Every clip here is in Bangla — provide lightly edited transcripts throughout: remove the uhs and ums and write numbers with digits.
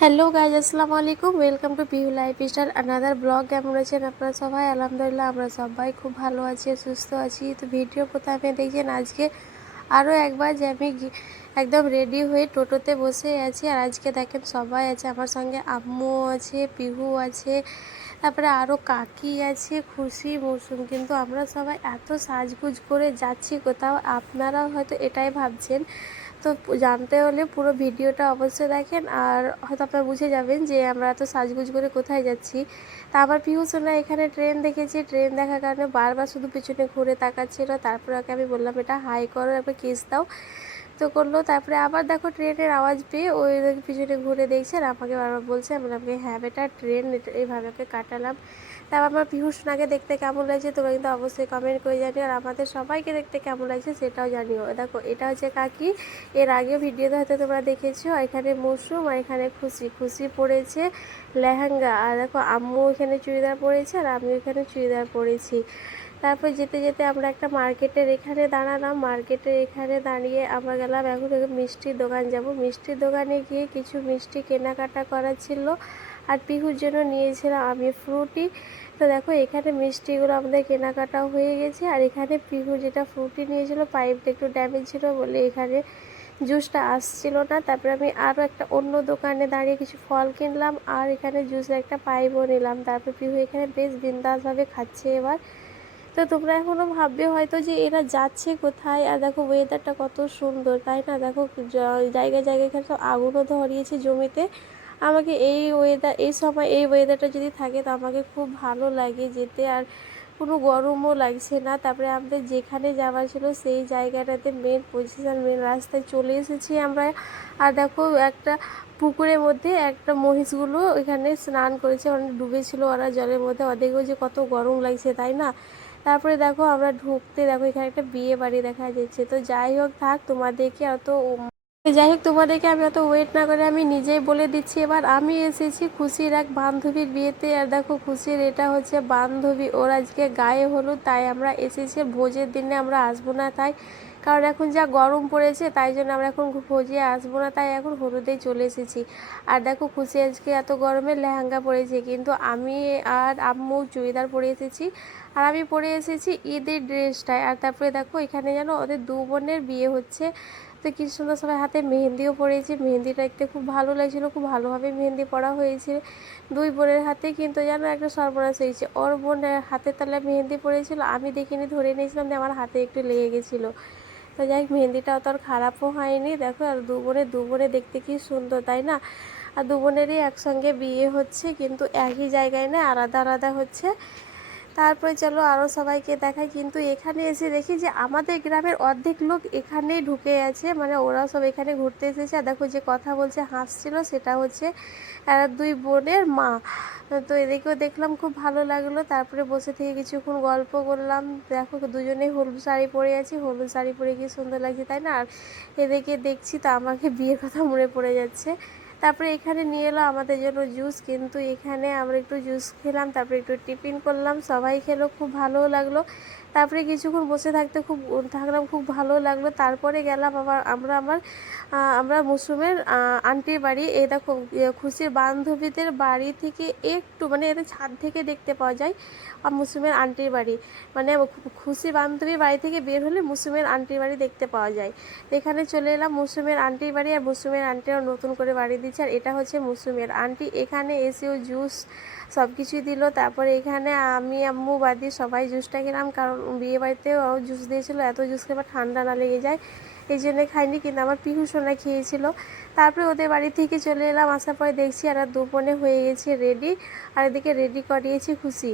হ্যালো গাইজ, আসসালামু আলাইকুম। Welcome to Pihu lifestyle another blog. কেমন আছেন আপনারা সবাই? আলহামদুলিল্লাহ আমরা সবাই খুব ভালো আছি, সুস্থ আছি। তো ভিডিও প্রথমে দেখছেন আজকে আরও একবার যে আমি একদম রেডি হয়ে টোটোতে বসে আছি। আর আজকে দেখেন সবাই আছে আমার সঙ্গে, আম্মু আছে, পিহু আছে, তারপরে আরও কাকি আছে, খুশি, মৌসুম। কিন্তু আমরা সবাই এত সাজগুজ করে যাচ্ছি কোথাও, আপনারা হয়তো এটাই ভাবছেন। তো জানতে হলে পুরো ভিডিওটা অবশ্যই দেখেন, আর হয়তো আপনারা বুঝে যাবেন যে আমরা এত সাজগুজ করে কোথায় যাচ্ছি। তা আমার পিহু সোনা এখানে ট্রেন দেখেছি, ট্রেন দেখার কারণে বারবার শুধু পিছনে ঘুরে তাকাচ্ছিল। তারপরে ওকে আমি বললাম এটা হাই করো, একবার কিস দাও। তো করলো। তারপরে আবার দেখো ট্রেনের আওয়াজ পেয়ে ওই পিছনে ঘুরে দেখছে আর আমাকে বারবার বলছে। আমি বললাম হ্যাঁ বেটা, ট্রেন এইভাবে ওকে কাটালাম। তারপর আমার পিহু সোনাকে দেখতে কেমন লাগছে তোমরা কিন্তু অবশ্যই কমেন্ট করে জানিও, আর আমাদের সবাইকে দেখতে কেমন লাগছে সেটাও জানিও। দেখো এটা হচ্ছে কাকি, এর আগেও ভিডিওতে হয়তো তোমরা দেখেছো। এখানে মৌসুম আর এখানে খুশি। খুশি পরেছে লেহেঙ্গা, আর দেখো আম্মু এখানে চুড়িদার পরেছে আর আমি এখানে চুড়িদার পরেছি। তারপর যেতে যেতে আমরা একটা মার্কেটের এখানে দাঁড়ালাম। মার্কেটের এখানে দাঁড়িয়ে আমরা গেলাম এখন মিষ্টির দোকান যাব। মিষ্টির দোকানে গিয়ে কিছু মিষ্টি কেনাকাটা করা ছিল, আর পিহুর জন্য নিয়েছিলাম আমি ফ্রুটি। তো দেখো এখানে মিষ্টিগুলো আমাদের কেনাকাটা হয়ে গেছে। আর এখানে পিহু যেটা ফ্রুটি নিয়েছিল পাইপটা একটু ড্যামেজ ছিল বলে এখানে জুসটা আসছিল না। তারপরে আমি আরও একটা অন্য দোকানে দাঁড়িয়ে কিছু ফল কিনলাম, আর এখানে জুসের একটা পাইপও নিলাম। তারপর পিহু এখানে বেশ বিন্দাসভাবে খাচ্ছে এবার। তো তোমরা এখনও ভাববে হয়তো যে এরা যাচ্ছে কোথায়। আর দেখো ওয়েদারটা কত সুন্দর, তাই না? দেখো জায়গায় জায়গায় এখানে সব আগুনও ধরিয়েছে জমিতে। আমাকে এই ওয়েদার, এই সময় এই ওয়েদারটা যদি থাকে তো আমাকে খুব ভালো লাগে যেতে, আর কোনো গরমও লাগছে না। তারপরে আমাদের যেখানে যাওয়ার ছিল সেই জায়গাটাতে মেন পজিশন, মেন রাস্তায় চলে এসেছি আমরা। আর দেখো একটা পুকুরের মধ্যে একটা মহিষগুলো এখানে স্নান করেছে, মানে ডুবেছিল ওরা জলের মধ্যে। ওদেরকেও যে কত গরম লাগছে, তাই না? তারপরে দেখো আমরা ঢুকতে দেখো এখানে একটা বিয়ে বাড়ি দেখা যাচ্ছে। তো যাই হোক থাক, তোমাদেরকে আমি অত ওয়েট না করে আমি নিজেই বলে দিচ্ছি। এবার আমি এসেছি খুশির এক বান্ধবীর বিয়েতে। আর দেখো খুশির এটা হচ্ছে বান্ধবী, ওর আজকে গায়ে হলুদ। তাই আমরা এসেছি, ভোজের দিনে আমরা আসবো না তাই, কারণ এখন যা গরম পড়েছে তাই জন্য আমরা এখন ভোজে আসবো না, তাই এখন হলুদেই চলে এসেছি। আর দেখো খুশি আজকে এত গরমে লেহেঙ্গা পরেছে, কিন্তু আমি আর আম্মু চুড়িদার পরে এসেছি। আর আমি পরে এসেছি ঈদের ড্রেসটায়। আর তারপরে দেখো এখানে যেন ওদের দু বোনের বিয়ে হচ্ছে। তো কি সুন্দর সবাই হাতে মেহেন্দিও পড়েছে, মেহেন্দিটা দেখতে খুব ভালো লাগছিলো, খুব ভালোভাবে মেহেন্দি পড়া হয়েছে দুই বোনের হাতে। কিন্তু যেন একটা সর্বনাশ হয়েছে, ওর বোনের হাতের তলায় মেহেন্দি পড়েছিল, আমি দেখিনি, ধরে নিয়েছিলাম যে আমার হাতে একটু লেগে গেছিলো। তো যাই হোক মেহেন্দিটা অত আর খারাপও হয়নি। দেখো আর দু বোনে দেখতে কি সুন্দর, তাই না? আর দু বোনেরই একসঙ্গে বিয়ে হচ্ছে, কিন্তু একই জায়গায় না, আলাদা আলাদা হচ্ছে। তারপরে চলো আরও সবাইকে দেখাই। কিন্তু এখানে এসে দেখি যে আমাদের গ্রামের অর্ধেক লোক এখানেই ঢুকে আছে, মানে ওরা সব এখানে ঘুরতে এসেছে। আর দেখো যে কথা বলছে হাসছিল সেটা হচ্ছে এরা দুই বোনের মা। তো এদিকেও দেখলাম, খুব ভালো লাগলো। তারপরে বসে থেকে কিছুক্ষণ গল্প করলাম। দেখো দুজনেই হলুদ শাড়ি পরে আছি, হলুদ শাড়ি পরে কি সুন্দর লাগছে, তাই না? আর এদিকে দেখছি তো আমাকে বিয়ের কথা মনে পড়ে যাচ্ছে। তারপরে এখানে নিয়ে এলো আমাদের জন্য জুস, কিন্তু এখানে আমরা একটু জুস খেলাম, তারপরে একটু টিফিন করলাম, সবাই খেলো, খুব ভালোও লাগলো। তারপরে কিছুক্ষণ বসে থাকলাম, খুব ভালো লাগলো। তারপরে গেলাম আবার আমরা মৌসুমের আন্টির বাড়ি। এই দেখো খুশির বান্ধবীদের বাড়ি থেকে একটু, মানে এদের ছাদ থেকে দেখতে পাওয়া যায় মৌসুমের আন্টির বাড়ি। মানে খুশির বান্ধবীর বাড়ি থেকে বের হলে মৌসুমের আন্টির বাড়ি দেখতে পাওয়া যায়। এখানে চলে এলাম মৌসুমের আন্টির বাড়ি, আর মৌসুমের আন্টিও নতুন করে বাড়ি দিচ্ছে। আর এটা হচ্ছে মৌসুমের আন্টি। এখানে এসেও জুস সব কিছুই দিল। তারপরে এখানে আমি আম্মু বাদি সবাই জুসটা খেলাম, কারণ বিয়ে বাড়িতেও জুস দিয়েছিলো, এত জুস খেলে ঠান্ডা না লেগে যায় এই জন্যে খাইনি, কিন্তু আমার পিহু সোনা খেয়েছিল। তারপরে ওদের বাড়ি থেকে চলে এলাম, আসার পরে দেখছি আর দু বোনে হয়ে গেছে রেডি। আর এদিকে রেডি করিয়েছি খুশি।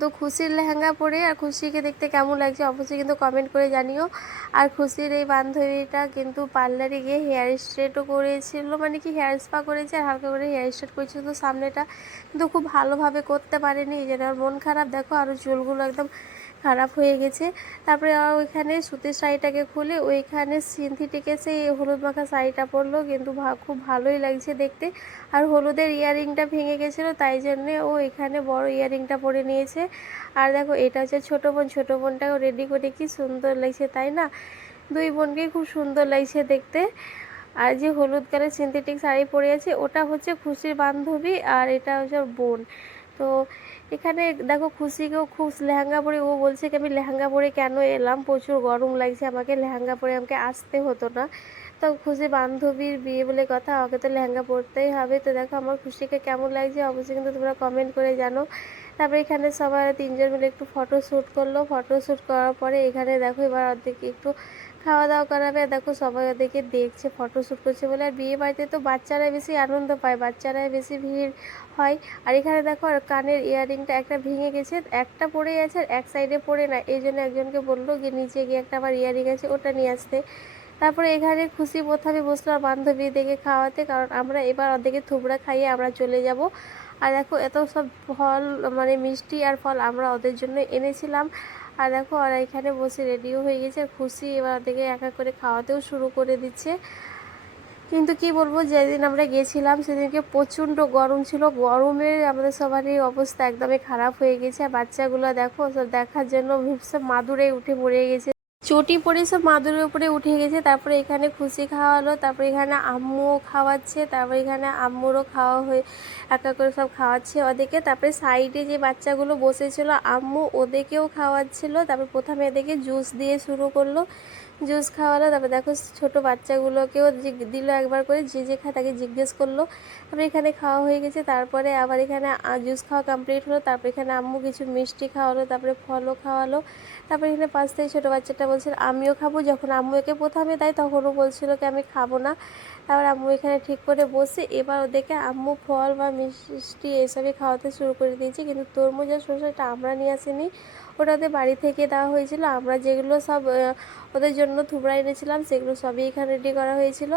তো খুশির লেহেঙ্গা পরে আর খুশিকে দেখতে কেমন লাগছে অবশ্যই কিন্তু কমেন্ট করে জানিও। আর খুশির এই বান্ধবীটা কিন্তু পার্লারে গিয়ে হেয়ার স্ট্রেটও করেছিল, মানে কি হেয়ার স্পা করেছে আর হালকা করে হেয়ার স্ট্রেট করেছিল। তো সামনেটা কিন্তু খুব ভালোভাবে করতে পারেনি, এই জন্য আমার মন খারাপ। দেখো আরও চুলগুলো একদম খারাপ হয়ে গেছে। তারপরে ওইখানে সুতির শাড়িটাকে খুলে ওইখানে সিনথেটিকে সেই হলুদ মাখা শাড়িটা পরলো, কিন্তু খুব ভালোই লাগছে দেখতে। আর হলুদের ইয়াররিংটা ভেঙে গেছিলো, তাই জন্যে ও এখানে বড় ইয়াররিংটা পরে নিয়েছে। আর দেখো এটা হচ্ছে ছোটো বোন, ছোটো বোনটাও রেডি করে কি সুন্দর লাগছে, তাই না? দুই বোনকেই খুব সুন্দর লাগছে দেখতে। আর যে হলুদ কালার সিনথেটিক শাড়ি পরে আছে ওটা হচ্ছে খুশির বান্ধবী, আর এটা হচ্ছে ওর বোন। তো এখানে দেখো খুশিকেও খুব লেহেঙ্গা পরে, ও বলছে কি আমি লেহেঙ্গা পরে কেন এলাম, প্রচুর গরম লাগছে আমাকে, লেহেঙ্গা পরে আমাকে আসতে হতো না। তো খুশি বান্ধবীর বিয়ে বলে কথা, ওকে তো লেহেঙ্গা পরতেই হবে। তো দেখো আমার খুশিকে কেমন লাগছে অবশ্যই কিন্তু তোমরা কমেন্ট করে জানো। তারপরে এখানে সবাই তিনজন মিলে একটু ফটো শ্যুট করলো, ফটো শ্যুট করার পরে এখানে দেখো এবার ওদেরকে একটু খাওয়া দাওয়া করাবে। দেখো সবাই ওদেরকে দেখছে ফটো শ্যুট করছে বলে। আর বিয়ে বাড়িতে তো বাচ্চারাই বেশি আনন্দ পায়, বাচ্চারাই বেশি ভিড় হয়। আর এখানে দেখো আর কানের ইয়াররিংটা একটা ভেঙে গেছে, একটা পড়ে আছে আর এক সাইডে পড়ে না, এই জন্য একজনকে বললো গিয়ে নিচে গিয়ে একটা আবার ইয়াররিং আছে ওটা নিয়ে আসতে। তারপরে এখানে খুশি প্রথমে বসলো আর বান্ধবী দেখে খাওয়াতে, কারণ আমরা এবার ওদেরকে থুবড়া খাইয়ে আমরা চলে যাব। আর দেখো এত সব ফল মানে মিষ্টি আর ফল আমরা ওদের জন্য এনেছিলাম। আর দেখো ওরা এখানে বসে রেডিও হয়ে গেছে, খুশি এবার ওদেরকে এক এক করে খাওয়াতেও শুরু করে দিচ্ছে। কিন্তু কি বলবো, যেদিন আমরা গেছিলাম সেদিনকে প্রচণ্ড গরম ছিল, গরমে আমাদের সবারই অবস্থা একদমই খারাপ হয়ে গেছে। আর বাচ্চাগুলো দেখো সব দেখার জন্য সব মাদুরে উঠে পড়ে গেছে, চটি পড়ে সব মাদুরের উপরে উঠে গেছে। তারপরে এখানে খুশি খাওয়ালো, তারপরে এখানে আম্মুও খাওয়াচ্ছে, তারপরে এখানে আম্মুরও খাওয়া হয়ে একা করে সব খাওয়াচ্ছে ওদেরকে। তারপরে সাইডে যে বাচ্চাগুলো বসেছিল আম্মু ওদেরকেও খাওয়াচ্ছিল। তারপর প্রথমে এদেরকে জুস দিয়ে শুরু করলো, জুস খাওয়ালো। তারপর দেখো ছোট বাচ্চাগুলোকেও দিল একবার করে, যে যে খায় তাকে জিজ্ঞেস করলো। তারপরে এখানে খাওয়া হয়ে গেছে, তারপরে আবার এখানে জুস খাওয়া কমপ্লিট হলো। তারপরে এখানে আম্মু কিছু মিষ্টি খাওয়ালো, তারপরে ফলও খাওয়ালো। তারপরে এখানে পাশ থেকে ছোটো বাচ্চাটা বলছিল আমিও খাবো, যখন আম্মু একে প্রথমে দেয় তখনও বলছিল কি আমি খাবো না। তারপর আম্মু এখানে ঠিক করে বসে এবার ওদেরকে আম্মু ফল বা মিষ্টি এসবই খাওয়াতে শুরু করে দিয়েছে। কিন্তু তরমুজ আর শসাটা আমরা নিয়ে আসিনি, ওটা ওদের বাড়ি থেকে দেওয়া হয়েছিল। আমরা যেগুলো সব ওদের জন্য থুবড়া এনেছিলাম সেগুলো সবই এখানে রেডি করা হয়েছিল।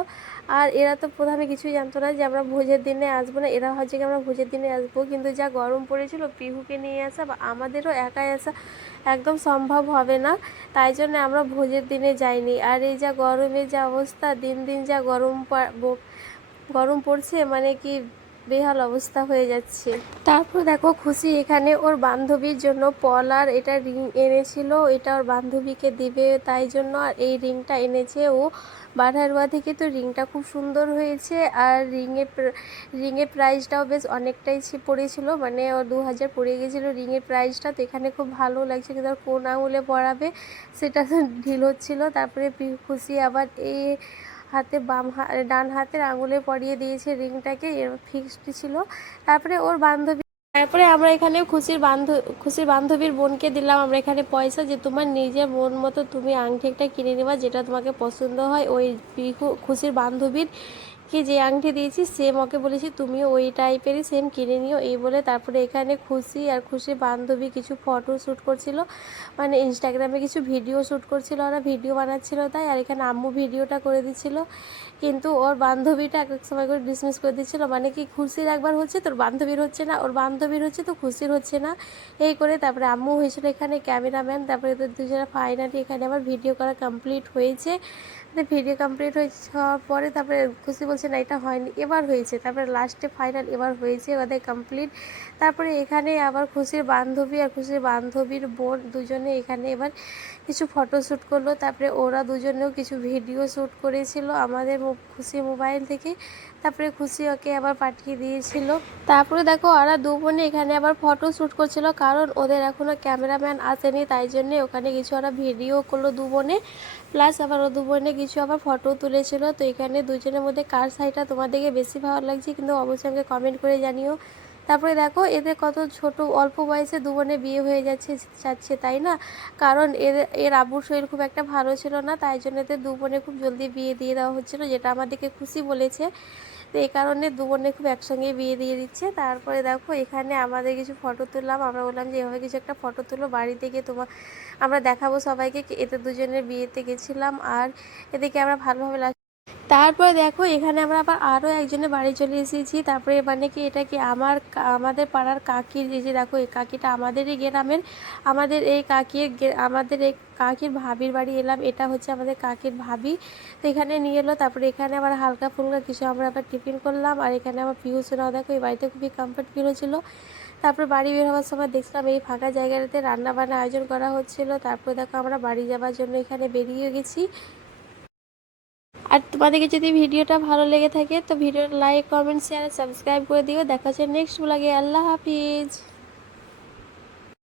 আর এরা তো প্রথমে কিছুই জানতো না যে আমরা ভোজের দিনে আসবো না, এরা হচ্ছে কি আমরা ভোজের দিনে আসবো। কিন্তু যা গরম পড়েছিল পিহুকে নিয়ে আসা বা আমাদেরও একাই আসা একদম সম্ভব হবে না, তাই জন্য আমরা ভোজের দিনে যাইনি। আর এই যা গরমের যা অবস্থা, দিন দিন যা গরম পড়ছে মানে কি বেহাল অবস্থা হয়ে যাচ্ছে। তারপর দেখো খুশি এখানে ওর বান্ধবীর জন্য পলার এটা রিং এনেছিল, এটা ওর বান্ধবীকে দিবে তাই জন্য। আর এই রিংটা এনেছে ও বারহারোয়া থেকে। তো রিংটা খুব সুন্দর হয়েছে, আর রিংয়ের প্রাইসটাও বেশ অনেকটাই পড়েছিল, মানে ও 2000 পড়ে গেছিলো রিংয়ের প্রাইসটা। তো এখানে খুব ভালো লাগছে, কিন্তু আর কোন আঙুলে পরাবে সেটা তো ঢিল হচ্ছিলো। তারপরে খুশি আবার এই হাতে ডান হাতের আঙুলে পরিয়ে দিয়েছে রিংটাকে, এর ফিক্সড ছিল। তারপরে ওর বান্ধবী, তারপরে আমরা এখানে খুশির বান্ধবীর বোনকে দিলাম আমরা এখানে পয়সা, যে তোমার নিজের মন মতো তুমি আংটি একটা কিনে নেবা যেটা তোমাকে পছন্দ হয়। ওই খুশির বান্ধবীর কি যে আংটি দিয়েছি সেম ওকে বলেছি তুমিও ওই টাইপেরই সেম কিনে নিও, এই বলে। তারপরে এখানে খুশি আর খুশির বান্ধবী কিছু ফটো শ্যুট করছিল, মানে ইনস্টাগ্রামে কিছু ভিডিও শ্যুট করছিল, ওরা ভিডিও বানাচ্ছিল তাই। আর এখানে আম্মু ভিডিওটা করে দিচ্ছিল, কিন্তু ওর বান্ধবীটা এক এক সময় করে ডিসমিস করে দিচ্ছিল, মানে কি খুশির একবার হচ্ছে তোর বান্ধবীর হচ্ছে না, ওর বান্ধবীর হচ্ছে তো খুশির হচ্ছে না, এই করে। তারপরে আম্মু হয়েছিল এখানে ক্যামেরাম্যান। তারপরে এদের দুজনে ফাইনালি এখানে আবার ভিডিও করা কমপ্লিট হয়েছে। ভিডিও কমপ্লিট হওয়ার পরে তারপরে খুশি বলছে না এটা হয়নি, এবার হয়েছে। তারপরে লাস্টে ফাইনাল এবার হয়েছে ওদের কমপ্লিট। তারপরে এখানে আবার খুশির বান্ধবী আর খুশির বান্ধবীর বোন দুজনে এখানে এবার কিছু ফটো শ্যুট করলো। তারপরে ওরা দুজনেও কিছু ভিডিও শ্যুট করেছিল আমাদের খুশি মোবাইল থেকে। তারপরে খুশি ওকে আবার পাঠিয়ে দিয়েছিল। তারপরে দেখো ওরা দু বোনে এখানে আবার ফটো শ্যুট করছিল, কারণ ওদের এখনও ক্যামেরাম্যান আসেনি, তাই জন্যে ওখানে কিছু ওরা ভিডিও করলো দু বোনে, প্লাস আবার ও দু বোনে কিছু আবার ফটো তুলেছিল। তো এখানে দুজনের মধ্যে কার শাড়িটা তোমাদেরকে বেশি ভালো লাগছে কিন্তু অবশ্যই আমাকে কমেন্ট করে জানিও। তারপরে দেখো এদের কত ছোট অল্প বয়সে দু বোনে বিয়ে হয়ে যাচ্ছে তাই না, কারণ এর আব্বুর শরীর খুব একটা ভালো ছিল না, তাই জন্য এদের দু বোনে খুব জলদি বিয়ে দিয়ে দেওয়া হচ্ছিলো, যেটা আমাদেরকে খুশি বলেছে। তো এই কারণে দু বোনে খুব একসঙ্গে বিয়ে দিয়ে দিচ্ছে। তারপরে দেখো এখানে আমাদের কিছু ফটো তুললাম, আমরা বললাম যে এভাবে কিছু একটা ফটো তুলো বাড়িতে গিয়ে আমরা দেখাবো সবাইকে এদের দুজনের বিয়েতে গেছিলাম। আর এদিকে আমরা ভালোভাবে তারপরে দেখো এখানে আমরা আবার আরও একজনের বাড়ি চলে এসেছি। তারপরে মানে কি এটা কি আমাদের পাড়ার কাকির, এই যে দেখো এই কাকিটা আমাদেরই গ্রামের, আমাদের এই কাকির ভাবির বাড়ি এলাম, এটা হচ্ছে আমাদের কাকির ভাবি। তো এখানে নিয়ে এলো। তারপরে এখানে আবার হালকা ফুলকা কিছু আমরা আবার টিফিন করলাম। আর এখানে আমার পিউ সোনাও দেখো এই বাড়িতে খুবই কমফর্ট ফিল হচ্ছিল। তারপর বাড়ি বের হওয়ার সময় দেখলাম এই ফাঁকা জায়গাটাতে রান্নাবান্না আয়োজন করা হচ্ছিল। তারপরে দেখো আমরা বাড়ি যাওয়ার জন্য এখানে বেরিয়ে গেছি। আর তোমাদেরকে যদি ভিডিওটা ভালো লেগে থাকে তো ভিডিওটা লাইক কমেন্ট শেয়ার সাবস্ক্রাইব করে দিও। দেখা হচ্ছে নেক্সট ব্লগে। আল্লাহ হাফিজ।